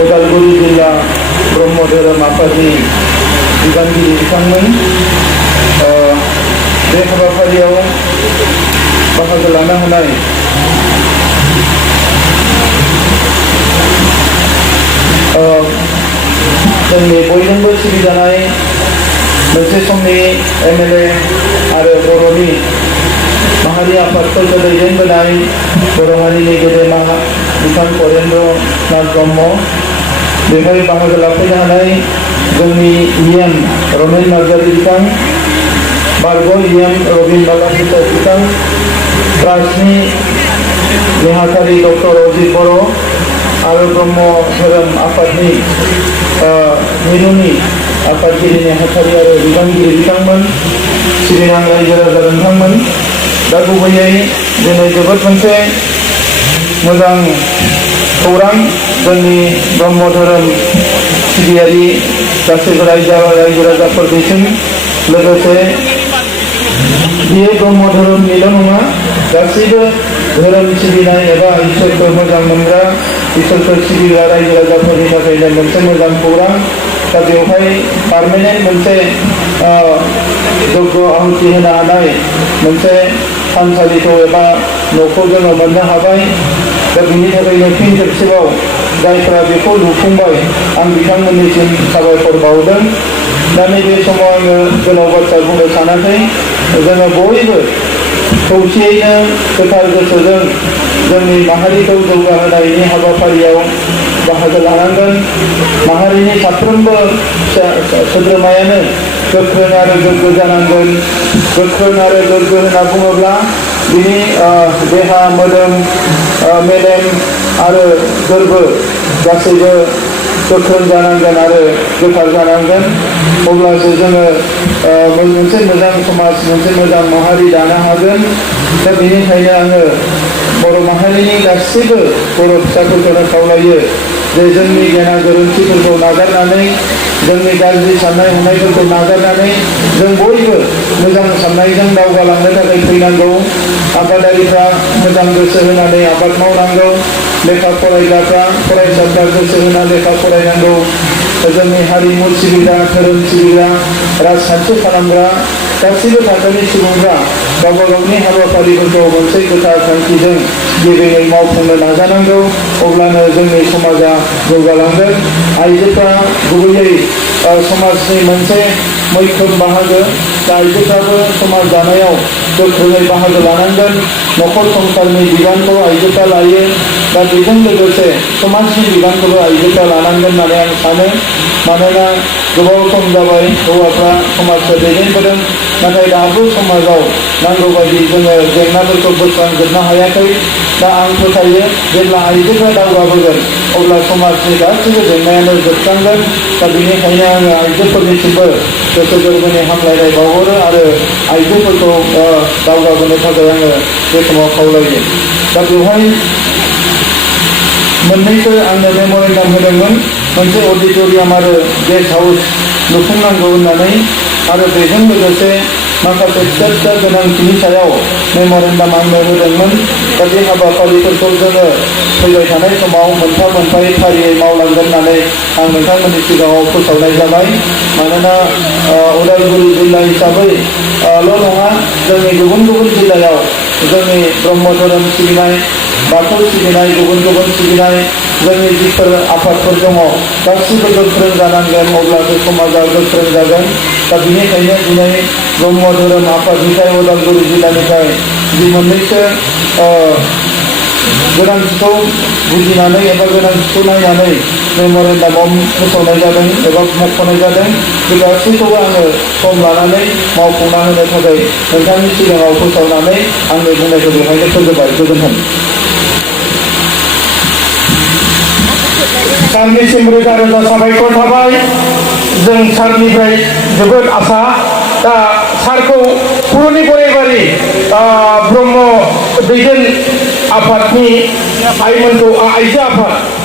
उदालगुरि जिल्ला ब्रह्म धोरोम आफादनि बिबानगिरि बिथांमोन बे हाबाफारियाव बाहागो लानो हानाय जोंनि बयजोंबो सिबिजानाय मोनसे समनि एमएलए आरो बर'नि माहारि आफादफोरखौ दैदेनबोनाय बर' हारिनि गेदेमा बिथां करेन्द्र नाथ ब्रह्म बेवहाय बाहागो लाफैनो हानाय जोंनि इएम रमेन नार्जारि बिथां बारग' इएम रबिन बालाकृष्ण बिथां ट्रास्टनि नेहाथारि डक्टर अजित बर' आरो ब्रह्म धोरोम आफादनि मिरुनि आफादगिरि नेहाथारि आरो बिबानगिरि बिथांमोन सिबिनां रायजो राजा नोंथांमोन दा गुबैयै दिनै जोबोद मोनसे मोजां खौरां जोंनि ब्रह्म धोरोम सिबियारि गासैबो रायजो राजाफोरनिसिम लोगोसे बियो ब्रह्म धोरोमनिल' नङा गासैबो धोरोम सिबिनाय एबा इसोरखौ मोजां मोनग्रा इसोरखौ सिबिग्रा रायजो राजाफोरनि थाखायनो मोनसे मोजां खौरां दा बेवहाय पार्मानेन्ट मोनसे जग्य आहुति होनो हानाय मोनसे थानसालिखौ एबा न'खौ जोङो मोननो हाबाय दा बिनि थाखायनो फिन खेबसेबाव जायफोरा बेखौ लुफुंबाय आं बिथांमोननिसिम साबायखर बावदों दा नैबे समाव आङो गोलाव बाथ्रा बुंनो सानाखै जोङो बयबो खौसेयैनो गोथार गोसोजों जोंनि माहारिखौ जौगाहोनायनि हाबाफारियाव बाहागो लानांगोन माहारिनि साफ्रोमबो सोद्रोमायानो गोख्रों आरो गोग्गो जानांगोन गोख्रों आरो गोग्गो होनना बुङोब्ला बिनि देहा मोदोम मेलेम आरो गोर्बो गासैबो गोख्रों जानांगोन आरो गोथार जानांगोन अब्लासो जोङो मोनसे मोजां समाज मोनसे मोजां माहारि दानो हागोन दा बेनिखायनो आङो बर' माहारिनि गासैबो बर' फिसाफोरखौनो खावलायो जे जोंनि गेना गोरोन्थिफोरखौ नागारनानै जोंनि गाज्रि साननाय हनायफोरखौ नागारनानै जों बयबो मोजां साननायजों दावगालांनो थाखाय फैनांगौ आबादारिफ्रा मोजां गोसो होनानै आबाद मावनांगौ लेखा फरायग्राफ्रा फरायसाफ्रा गोसो होना लेखा फरायनांगौ जोंनि हारिमु सिबिग्रा धोरोम सिबिग्रा राजखान्थि खालामग्रा गासैबो थाखोनि सुबुंफ्रा गावबा गावनि हाबाफारिफोरखौ मोनसे गोथार थांखिजों गेबेङै मावफुंनो नाजानांगौ अब्लानो जोंनि समाजा जौगालांगोन आइजोफ्रा गुबैयै समाजनि मोनसे मैखोम बाहागो दा आइजोफ्राबो समाज दानायाव गोख्रोङै बाहागो लानांगोन न'खर संसारनि बिबानखौ आइजोफ्रा लायो दा बेजों लोगोसे समाजनि बिबानखौबो आइजोफ्रा लानांगोन होननानै आं सानो मानोना गोबाव सम जाबाय हौवाफ्रा समाजखौ दैदेनबोदों नाथाय दाबो समाजाव नांगौबायदि जोङो जेंनाफोरखौ बोस्रांजोबनो हायाखै दा आं फोथायो जेब्ला आइजोफ्रा दावगाबोगोन अब्ला समाजनि गासैबो जेंनायानो जोबस्रांगोन दा बेनिखायनो आङो आइजोफोरनिसिमबो गोसो गोरबोनि हामलायनाय बावहरो आरो आइजोफोरखौ दावगाबोनो थाखाय आङो बे समाव खावलायो दा बेवहाय मोननैसो आंनो मेम'रेन्डाम होदोंमोन मोनसे अडिट'रियाम आरो गेस्ट हाउस लुफुंनांगौ होननानै आरो बेजों लोगोसे माखासे फिसा फिसा गोनांथिनि सायाव मेम'रेन्डाम आंनो होदोंमोन दा बे हाबाफारिफोरखौ जोङो फैबाय थानाय समाव मोनफा मोनफायै फारियै मावलांगोन होननानै आं नोंथांमोननि सिगाङाव फोसावनाय जाबाय मानोना उदालगुरि जिल्ला हिसाबै नङा जोंनि गुबुन गुबुन जिल्लायाव जोंनि ब्रह्म धोरोम सिबिनाय बाथौ सिबिनाय गुबुन गुबुन सिबिनाय जोंनि जिफोर आफादफोर दङ गासिबो गोख्रों जानांगोन अब्लासो समाजा गोख्रों जागोन दा बेनिखायनो दिनै ब्रह्म धोरोम आफादनिफ्राय उदालगुरि जिल्लानिफ्राय जि मोननैसो गोनांथिखौ बुजिनानै एबा गोनांथिखौ नायनानै मेम'रेन्डामाव फोसावनाय जादों एबा मख'नाय जादों बे गासैखौबो आङो सम लानानै मावफुंना होनो थाखाय नोंथांनि सिगाङाव फोसावनानै आंनि बुंनायखौ बेवहायनो फोजोबबाय गोजोन्थों सारनिसिम रोजा रोजा साबायखर थाबाय जों सारनिफ्राय जोबोद आसा दा सारखौ पुरनि गरायबारि ब्रह्म दैदेन आफादनि आइजो आफाद